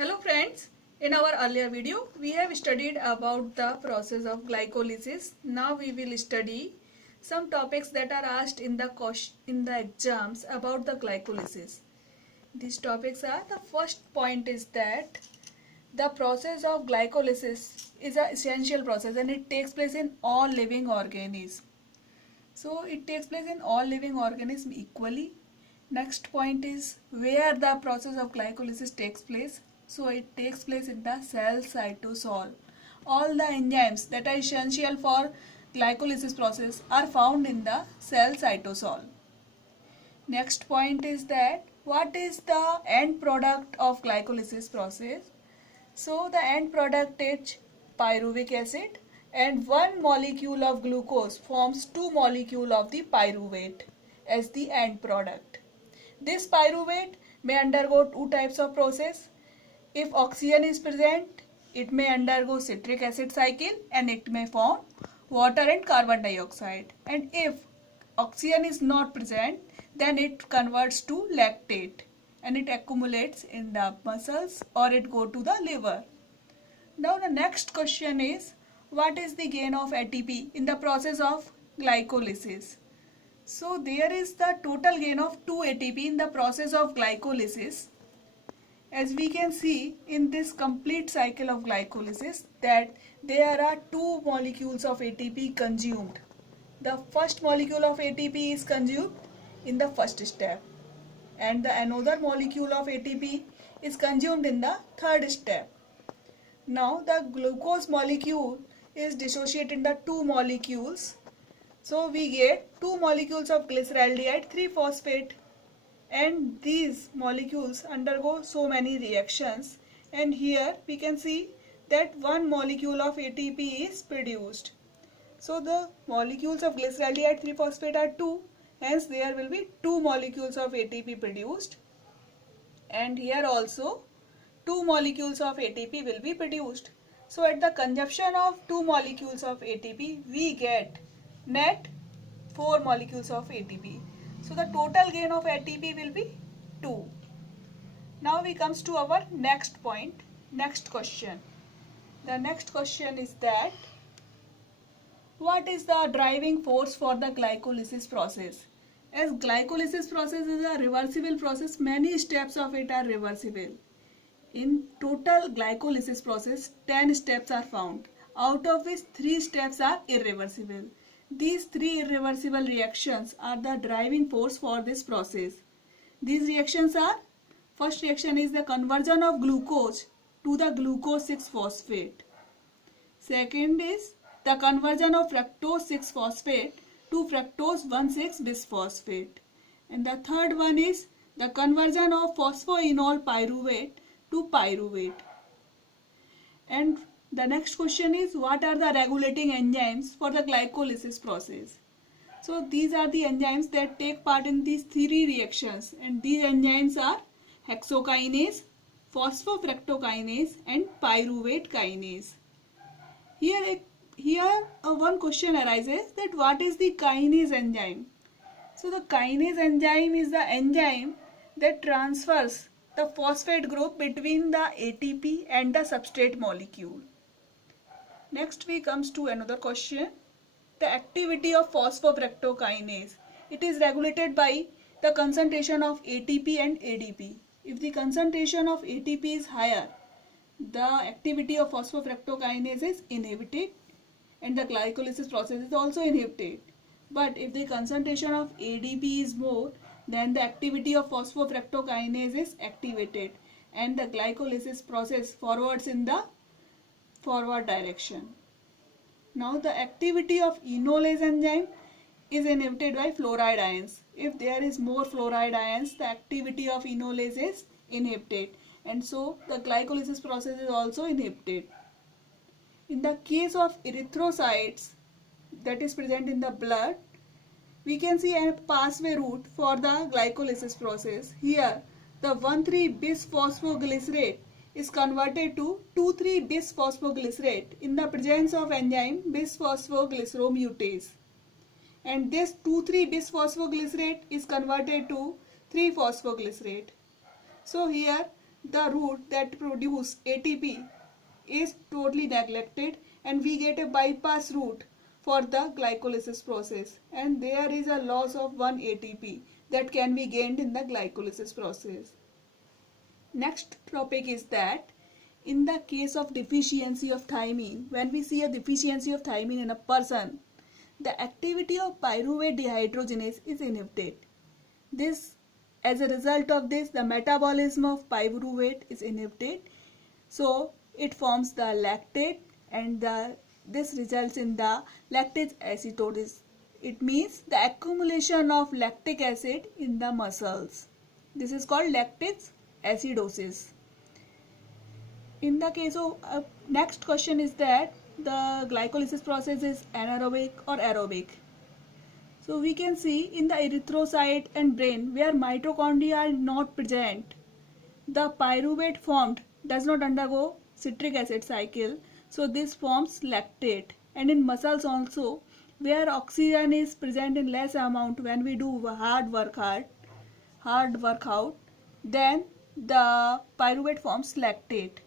Hello friends, in our earlier video we have studied about the process of glycolysis. Now we will study some topics that are asked in the exams about the glycolysis. These topics are, the first point is that the process of glycolysis is an essential process and it takes place in all living organisms. So it takes place in all living organisms equally. Next point is where the process of glycolysis takes place. So it takes place in the cell cytosol. All the enzymes that are essential for glycolysis process are found in the cell cytosol. Next point is that what is the end product of glycolysis process? So the end product is pyruvic acid, and one molecule of glucose forms two molecules of the pyruvate as the end product. This pyruvate may undergo two types of process. If oxygen is present, it may undergo citric acid cycle and it may form water and carbon dioxide. And if oxygen is not present, then it converts to lactate and it accumulates in the muscles or it go to the liver. Now the next question is, what is the gain of ATP in the process of glycolysis? So there is the total gain of 2 ATP in the process of glycolysis. As we can see in this complete cycle of glycolysis that there are two molecules of ATP consumed. The first molecule of ATP is consumed in the first step and the another molecule of ATP is consumed in the third step. Now the glucose molecule is dissociated into two molecules. So we get two molecules of glyceraldehyde 3-phosphate, and these molecules undergo so many reactions, and here we can see that one molecule of ATP is produced. So the molecules of glyceraldehyde 3-phosphate are 2, hence there will be two molecules of ATP produced, and here also two molecules of ATP will be produced. So at the consumption of two molecules of ATP we get net 4 molecules of ATP. So the total gain of ATP will be 2. Now we comes to our next point, next question. The next question is that what is the driving force for the glycolysis process? As glycolysis process is a reversible process, many steps of it are reversible. In total glycolysis process, 10 steps are found, out of which 3 steps are irreversible. These 3 irreversible reactions are the driving force for this process. These reactions are, first reaction is the conversion of glucose to the glucose 6-phosphate. Second is the conversion of fructose 6-phosphate to fructose 1,6-bisphosphate. And the third one is the conversion of phosphoenol pyruvate to pyruvate. And the next question is, what are the regulating enzymes for the glycolysis process? So these are the enzymes that take part in these 3 reactions, and these enzymes are hexokinase, phosphofructokinase and pyruvate kinase. Here one question arises that what is the kinase enzyme? So the kinase enzyme is the enzyme that transfers the phosphate group between the ATP and the substrate molecule. Next we comes to another question. The activity of phosphofructokinase. It is regulated by the concentration of ATP and ADP. If the concentration of ATP is higher, the activity of phosphofructokinase is inhibited and the glycolysis process is also inhibited. But if the concentration of ADP is more, then the activity of phosphofructokinase is activated and the glycolysis process forwards in the forward direction. Now the activity of enolase enzyme is inhibited by fluoride ions. If there is more fluoride ions, the activity of enolase is inhibited, and so the glycolysis process is also inhibited. In the case of erythrocytes that is present in the blood, we can see a pathway route for the glycolysis process. Here the 1,3-bisphosphoglycerate is converted to 2,3-bisphosphoglycerate in the presence of enzyme bisphosphoglyceromutase, and this 2,3-bisphosphoglycerate is converted to 3-phosphoglycerate. So here the route that produce ATP is totally neglected, and we get a bypass route for the glycolysis process, and there is a loss of 1 ATP that can be gained in the glycolysis process. Next topic is that in the case of deficiency of thymine, when we see a deficiency of thymine in a person, the activity of pyruvate dehydrogenase is inhibited. This, as a result of this, the metabolism of pyruvate is inhibited, so it forms the lactate, and this results in the lactate acidosis. It means the accumulation of lactic acid in the muscles. This is called lactate acidosis. In the case of next question is that the glycolysis process is anaerobic or aerobic. So we can see in the erythrocyte and brain where mitochondria are not present, the pyruvate formed does not undergo citric acid cycle, so this forms lactate. And in muscles also, where oxygen is present in less amount when we do hard workout, then the pyruvate forms lactate.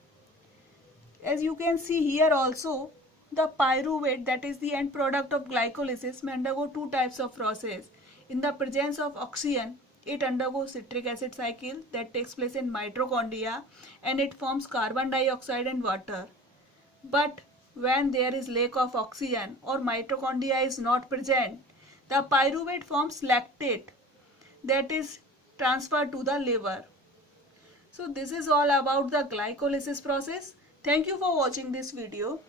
As you can see here also, the pyruvate, that is the end product of glycolysis, may undergo two types of process. In the presence of oxygen, it undergoes citric acid cycle that takes place in mitochondria, and it forms carbon dioxide and water. But when there is lack of oxygen or mitochondria is not present, the pyruvate forms lactate that is transferred to the liver. So this is all about the glycolysis process. Thank you for watching this video.